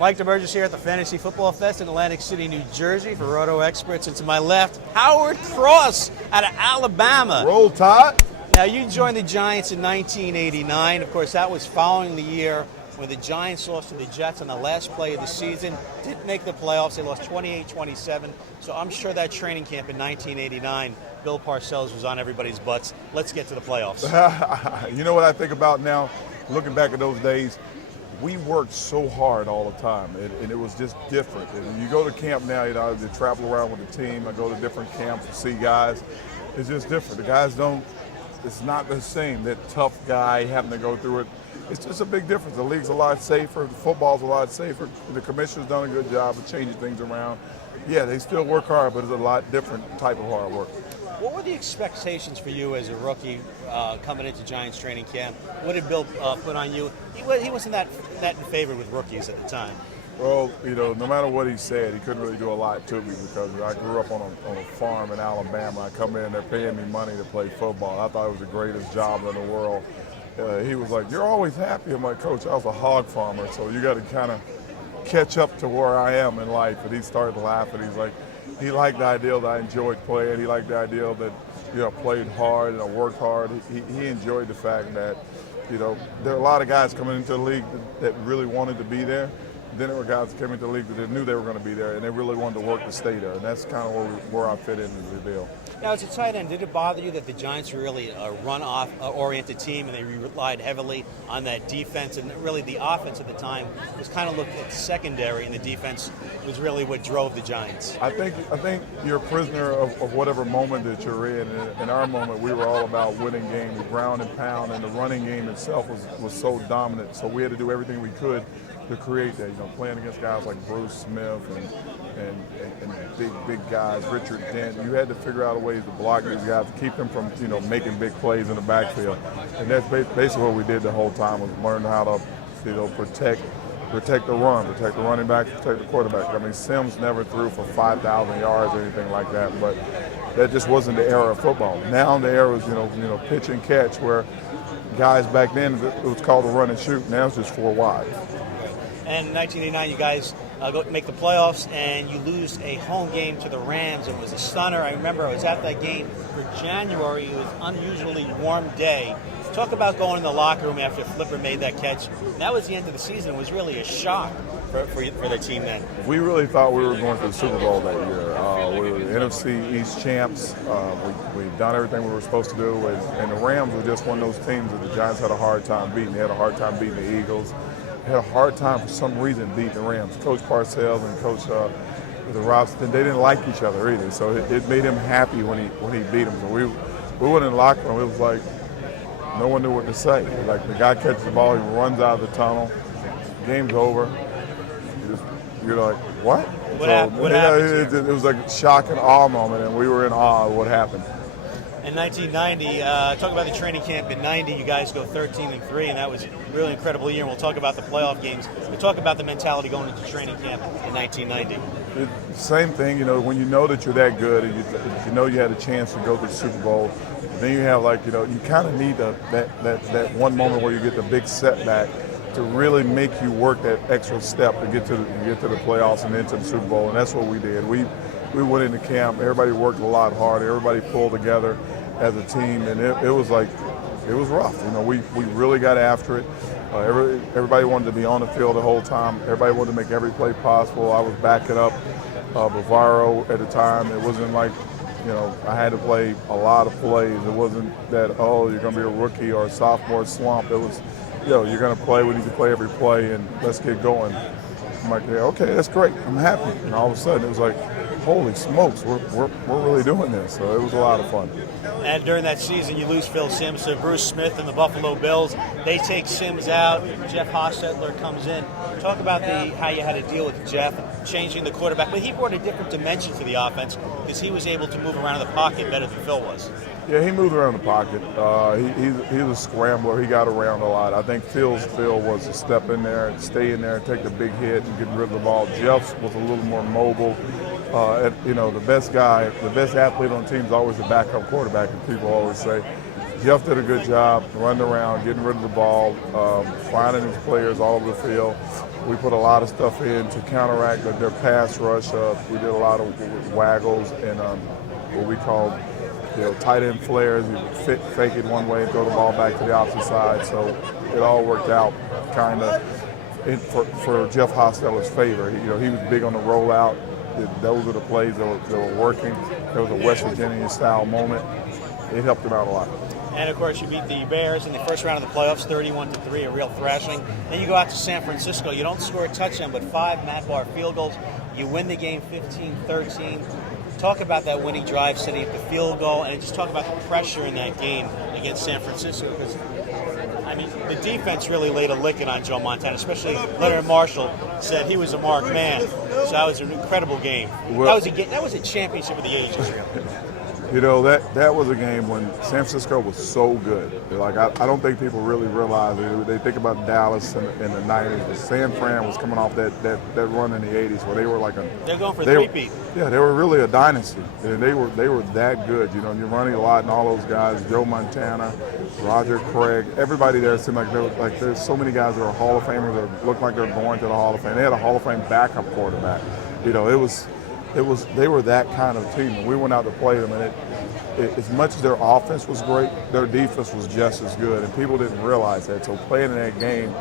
Mike Damergis here at the Fantasy Football Fest in Atlantic City, New Jersey for Roto Experts. And to my left, Howard Cross out of Alabama. Roll Tide. Now, you joined the Giants in 1989. Of course, that was following the year when the Giants lost to the Jets on the last play of the season. Didn't make the playoffs. They lost 28-27. So I'm sure that training camp in 1989, Bill Parcells was on everybody's butts. Let's get to the playoffs. You know what I think about now, looking back at those days? We worked so hard all the time, and it was just different. And you go to camp now, you know, I travel around with the team. I go to different camps to see guys. It's just different. The guys don't, it's not the same. That tough guy having to go through it. It's just a big difference. The league's a lot safer. The football's a lot safer. The commissioner's done a good job of changing things around. Yeah, they still work hard, but it's a lot different type of hard work. What were the expectations for you as a rookie coming into Giants training camp? What did Bill put on you? He wasn't that in favor with rookies at the time. Well, you know, no matter what he said, he couldn't really do a lot to me because I grew up on a farm in Alabama. I come in, they're paying me money to play football. I thought it was the greatest job in the world. He was like, "You're always happy." I'm like, "Coach, I was a hog farmer, so you got to kind of catch up to where I am in life." And he started laughing. He's like, he liked the idea that I enjoyed playing. He liked the idea that, you know, played hard and I worked hard. He enjoyed the fact that, you know, there are a lot of guys coming into the league that really wanted to be there. Then there were guys that came into the league that knew they were going to be there, and they really wanted to work to stay there. And that's kind of where I fit into the deal. Now, as a tight end, did it bother you that the Giants were really a run-off-oriented team and they relied heavily on that defense? And really the offense at the time was kind of looked at secondary, and the defense was really what drove the Giants. I think you're a prisoner of whatever moment that you're in. In our moment, we were all about winning games, the ground and pound, and the running game itself was so dominant. So we had to do everything we could to create that, you know, playing against guys like Bruce Smith and big guys, Richard Dent. You had to figure out a way to block these guys, to keep them from, you know, making big plays in the backfield. And that's basically what we did the whole time, was learn how to, you know, protect the run, protect the running back, protect the quarterback. I mean, Sims never threw for 5,000 yards or anything like that, but that just wasn't the era of football. Now the era is, you know, pitch and catch, where guys back then, it was called a run and shoot. Now it's just 4 wide. And in 1989, you guys go make the playoffs, and you lose a home game to the Rams. It was a stunner. I remember I was at that game for January. It was an unusually warm day. Talk about going in the locker room after Flipper made that catch. That was the end of the season. It was really a shock for the team then. We really thought we were going to the Super Bowl that year. We were the NFC East champs. We'd done everything we were supposed to do. And the Rams were just one of those teams that the Giants had a hard time beating. They had a hard time beating the Eagles. Had a hard time for some reason beating the Rams. Coach Parcells and Coach the Robson, they didn't like each other either. So it made him happy when he beat them. So we went in the locker room. It was like no one knew what to say. Like, the guy catches the ball, he runs out of the tunnel, game's over. You're like, what? What happened? It was like a shock and awe moment, and we were in awe of what happened. In 1990, talk about the training camp in 90, you guys go 13-3, and that was a really incredible year. And we'll talk about the playoff games. We'll talk about the mentality going into training camp in 1990. Same thing, you know, when you know that you're that good, and you know you had a chance to go to the Super Bowl, then you have, like, you know, you kind of need that one moment where you get the big setback to really make you work that extra step to get to the playoffs and into the Super Bowl. And that's what we did. We went into camp. Everybody worked a lot harder. Everybody pulled together as a team, and it was like, it was rough. You know, we really got after it. Everybody wanted to be on the field the whole time. Everybody wanted to make every play possible. I was backing up Bavaro at the time. It wasn't like, you know, I had to play a lot of plays. It wasn't that, oh, you're going to be a rookie or a sophomore slump. It was, you know, you're going to play. We need to play every play, and let's get going. I'm like, yeah, okay, that's great. I'm happy. And all of a sudden, it was like, holy smokes, we're really doing this. So it was a lot of fun. And during that season, you lose Phil Simms to Bruce Smith and the Buffalo Bills. They take Simms out. Jeff Hostetler comes in. Talk about how you had to deal with Jeff, changing the quarterback. But he brought a different dimension to the offense because he was able to move around in the pocket better than Phil was. Yeah, he moved around the pocket. He's a scrambler. He got around a lot. I think Phil's was to step in there and stay in there and take the big hit and get rid of the ball. Jeff's was a little more mobile. You know, the best athlete on the team is always the backup quarterback, and people always say. Jeff did a good job running around, getting rid of the ball, finding his players all over the field. We put a lot of stuff in to counteract their pass rush. We did a lot of waggles and what we call tight end flares. You fake it one way and throw the ball back to the opposite side. So it all worked out kind of for Jeff Hostetler's favor. He was big on the rollout. Those are the plays that were working. There was a West Virginia style moment. It helped him out a lot. And of course, you beat the Bears in the first round of the playoffs, 31-3, a real thrashing. Then you go out to San Francisco. You don't score a touchdown, but 5 Matt Barr field goals. You win the game 15-13. Talk about that winning drive, setting up the field goal, and just talk about the pressure in that game against San Francisco. Because, the defense really laid a licking on Joe Montana, especially Leonard Marshall said he was a marked man. So that was an incredible game. Well, that was a championship of the ages, really. That was a game when San Francisco was so good. Like I don't think people really realize it. They think about Dallas in the 90s, but San Fran was coming off that run in the 80s where they were like they're going for three-peat. Yeah, they were really a dynasty. And they were that good. You're running a lot and all those guys, Joe Montana, Roger Craig, everybody there seemed like there's so many guys that are Hall of Famers that look like they're going to the Hall of Fame. They had a Hall of Fame backup quarterback. They were that kind of team, and we went out to play them. And as much as their offense was great, their defense was just as good, and people didn't realize that. So playing in that game,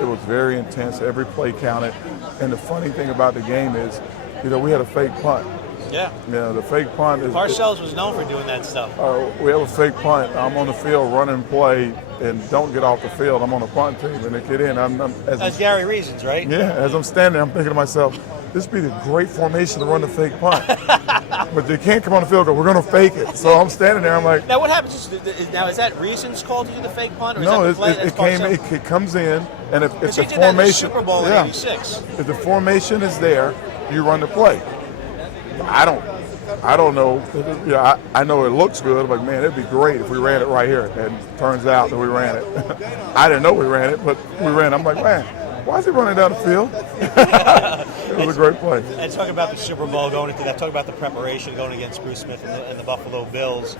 it was very intense. Every play counted. And the funny thing about the game is, we had a fake punt. Yeah. The fake punt is. Parcells was known for doing that stuff. We have a fake punt. I'm on the field running play and don't get off the field. I'm on the punt team and they get in. That's Gary Reasons, right? Yeah. As I'm standing there, I'm thinking to myself, this would be the great formation to run the fake punt. But they can't come on the field because we're going to fake it. So I'm standing there. I'm like. Now what happens? Now is that Reasons called to do the fake punt? Or no, is that the play it comes in, and if the did formation, that in the Super Bowl in '86. If the formation is there, you run the play. I don't know. I know it looks good. I'm like, man, it'd be great if we ran it right here. And it turns out that we ran it. I didn't know we ran it, but we ran it. I'm like, man, why is he running down the field? It was a great play. And talk about the Super Bowl going into that. Talk about the preparation going against Bruce Smith and the Buffalo Bills.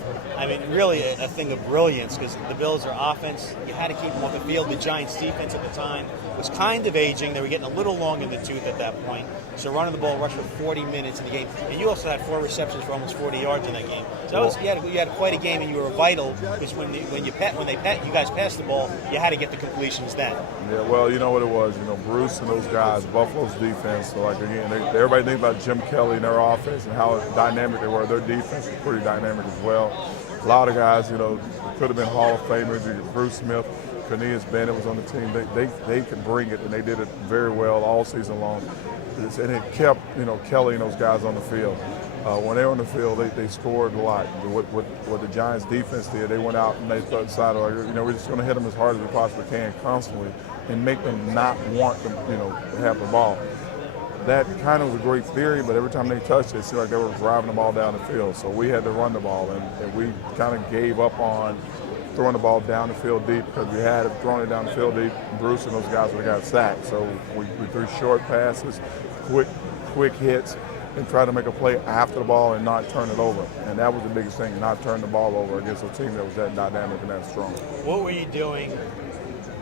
Really a thing of brilliance because the Bills are offense. You had to keep them off the field. The Giants' defense at the time was kind of aging. They were getting a little long in the tooth at that point. So running the ball, rushed for 40 minutes in the game. And you also had 4 receptions for almost 40 yards in that game. So you had quite a game, and you were vital because when you guys passed the ball, you had to get the completions then. Yeah, well, you know what it was. Bruce and those guys, Buffalo's defense. So everybody thinks about Jim Kelly and their offense and how dynamic they were. Their defense was pretty dynamic as well. A lot of guys, could have been Hall of Famers. Bruce Smith, Cornelius Bennett was on the team. They could bring it, and they did it very well all season long. And it kept, Kelly and those guys on the field. When they were on the field, they scored a lot. What the Giants defense did, they went out and they decided, we're just going to hit them as hard as we possibly can constantly and make them not want to, have the ball. That kind of was a great theory, but every time they touched it seemed like they were driving the ball down the field. So we had to run the ball, and we kind of gave up on throwing the ball down the field deep because we had thrown it down the field deep. Bruce and those guys would have got sacked. So we threw short passes, quick hits, and try to make a play after the ball and not turn it over. And that was the biggest thing, not turn the ball over against a team that was that dynamic and that strong. What were you doing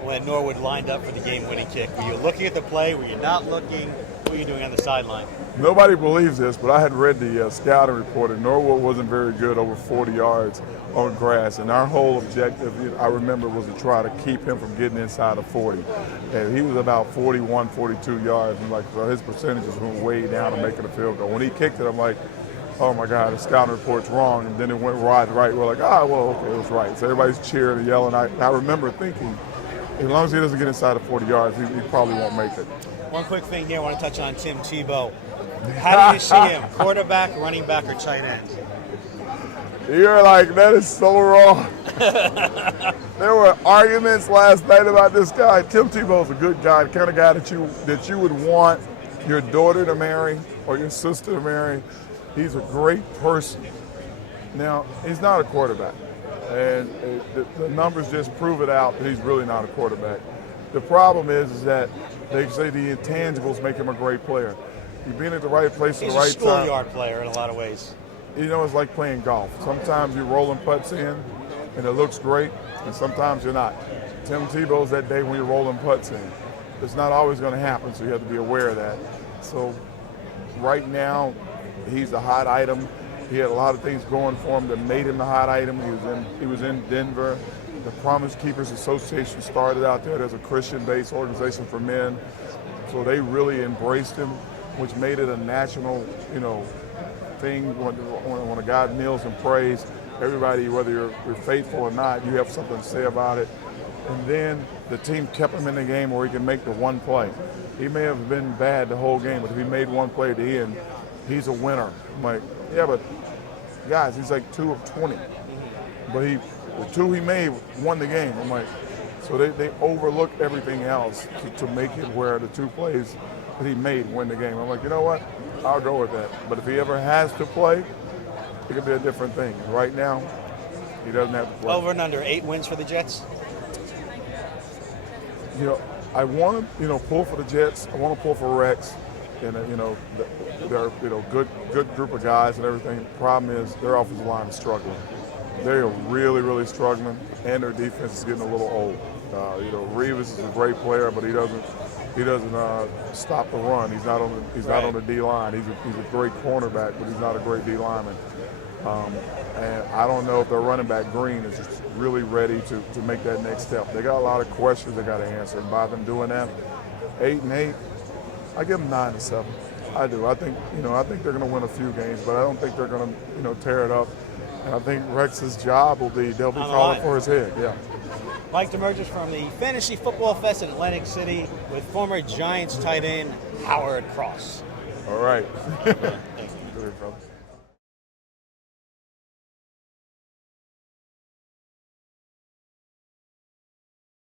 when Norwood lined up for the game-winning kick? Were you looking at the play? Were you not looking? What were you doing on the sideline? Nobody believes this, but I had read the scouting report, and Norwood wasn't very good over 40 yards on grass. And our whole objective, I remember, was to try to keep him from getting inside of 40. And he was about 41, 42 yards, and so his percentages went way down to making a field goal. When he kicked it, I'm like, oh my God, the scouting report's wrong. And then it went right. We're like, okay, it was right. So everybody's cheering and yelling. I remember thinking, as long as he doesn't get inside of 40 yards, he probably won't make it. One quick thing here, I want to touch on Tim Tebow. How do you see him? Quarterback, running back, or tight end? You're like, that is so wrong. There were arguments last night about this guy. Tim Tebow's a good guy, the kind of guy that you would want your daughter to marry or your sister to marry. He's a great person. Now, he's not a quarterback. And the numbers just prove it out that he's really not a quarterback. The problem is that they say the intangibles make him a great player. You've been at the right place at the right time. He's a schoolyard player in a lot of ways. It's like playing golf. Sometimes you're rolling putts in, and it looks great, and sometimes you're not. Tim Tebow's that day when you're rolling putts in. it's not always going to happen, so you have to be aware of that. So right now, he's the hot item. He had a lot of things going for him that made him the hot item. He was in Denver. The Promise Keepers Association started out there as a Christian-based organization for men. So they really embraced him, which made it a national, thing. When a guy kneels and prays, everybody, whether you're faithful or not, you have something to say about it. And then the team kept him in the game where he can make the one play. He may have been bad the whole game, but if he made one play at the end, he's a winner. I'm like, yeah, but guys, he's like 2 of 20. But the 2 he made won the game. I'm like, so they overlooked everything else to make it where the 2 plays that he made win the game. I'm like, you know what? I'll go with that. But if he ever has to play, it could be a different thing. Right now, he doesn't have to play. Over and under 8 wins for the Jets. I want to, pull for the Jets. I want to pull for Rex, and they're good group of guys and everything. The problem is their offensive line is struggling. They are really, really struggling, and their defense is getting a little old. Reeves is a great player, but he doesn't stop the run. He's not on the D line. He's a great cornerback, but he's not a great D lineman. And I don't know if their running back Green is just really ready to make that next step. They got a lot of questions they got to answer, and by them doing that, 8-8, I give them 9-7. I do. I think they're going to win a few games, but I don't think they're going to tear it up. And I think Rex's job they'll be calling for his head. Yeah. Mike Damergis from the Fantasy Football Fest in Atlantic City with former Giants tight end Howard Cross. All right. Good, brother.